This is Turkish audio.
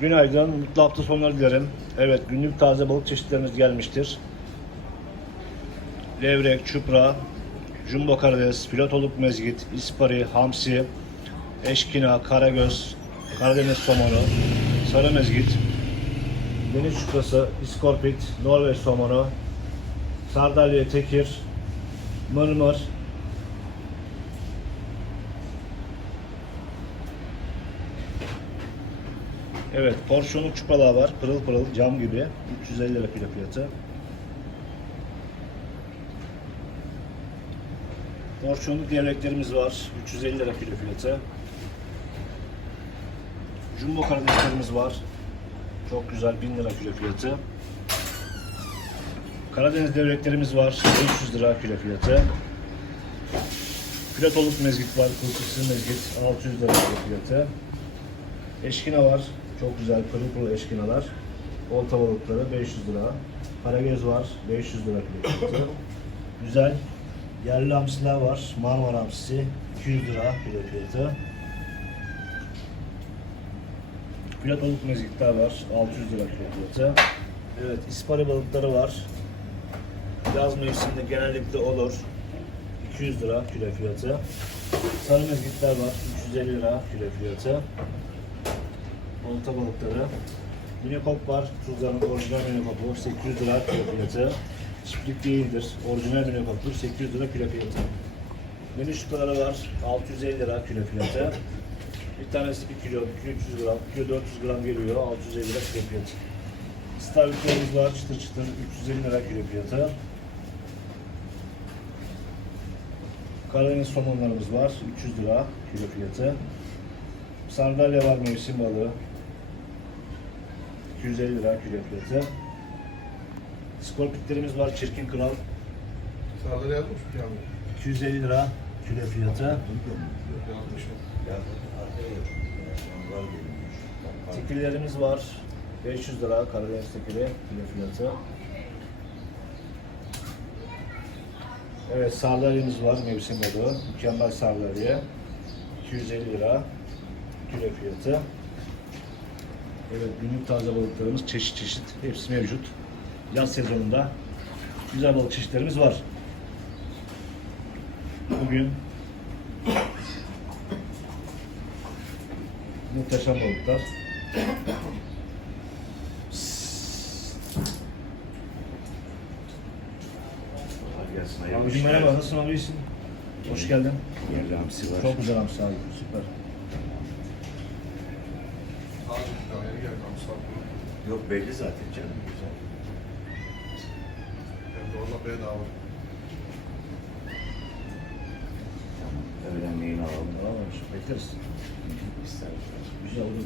Günaydın, mutlu hafta sonları dilerim. Evet, günlük taze balık çeşitlerimiz gelmiştir. Levrek, çupra, jumbo karides, filetoluk mezgit, ispari, hamsi, eşkina, karagöz, karadeniz somonu, sarı mezgit, deniz çuprası, iskorpit, norveç somonu, sardalya, tekir, mırmır, Evet, porsiyonluk çupralar var. Pırıl pırıl, cam gibi. 350 lira kilo fiyatı. Porsiyonluk gevreklerimiz var. 350 lira kilo fiyatı. Jumbo karadeslerimiz var. Çok güzel 1000 lira kilo fiyatı. Karadeniz devreklerimiz var. 500 lira kilo fiyatı. Platoluk mezgit var. Kılçıksız mezgit 600 lira kilo fiyatı. Eşkina var. Çok güzel pırıl pırıl eşkinalar. Olta balıkları 500 lira. Karagöz var 500 lira kilo. Güzel yerli hamsiler var. Marmara hamsisi 200 lira kilo fiyatı. Platoluk mezgitler var 600 lira kilo fiyatı. Evet ispari balıkları var. Yaz mevsiminde genellikle olur. 200 lira kilo fiyatı. Sarı mezgitler var 350 lira kilo fiyatı. Olta balıkları. Minekop var. Tuzlanın orijinal minokopu 800 lira kilo fiyatı. Çiftlik değildir. Orijinal minekoptur 800 lira kilo fiyatı. Deniz şukaları var 650 lira kilo fiyatı. Bir tanesi 1 kilo, 1 kilo 300 gram, 1 kilo 400 gram geliyor 650 lira kilo fiyatı. Starlıklarımız var çıtır çıtır 350 lira kilo fiyatı. Karadeniz somonlarımız var 300 lira kilo fiyatı. Sardalya var mevsim balığı. 250 lira fiyatı. Skorpitlerimiz var çirkin kral. Sağları yazmış mı yani? 250 lira kilo fiyatı. Yazmış mı? Tekillerimiz var. 500 lira Karadeniz tekili kilo fiyatı. Evet sardalyamız var mevsim balığı. Mükemmel sardalya. 250 lira kilo fiyatı. Evet günlük taze balıklarımız çeşit çeşit hepsi mevcut. Yaz sezonunda güzel balık çeşitlerimiz var. Bugün muhteşem balıklar. Abicim merhaba, nasılsın abi iyisin? Hoş geldin. Yerli hamsi var. Çok güzel hamsi abi, süper. Yok belli zaten canım güzel. Hem de orada bedava. Tamam. Öğlenleyin alalım. Tamam, bekleriz. İster? Güzel olur.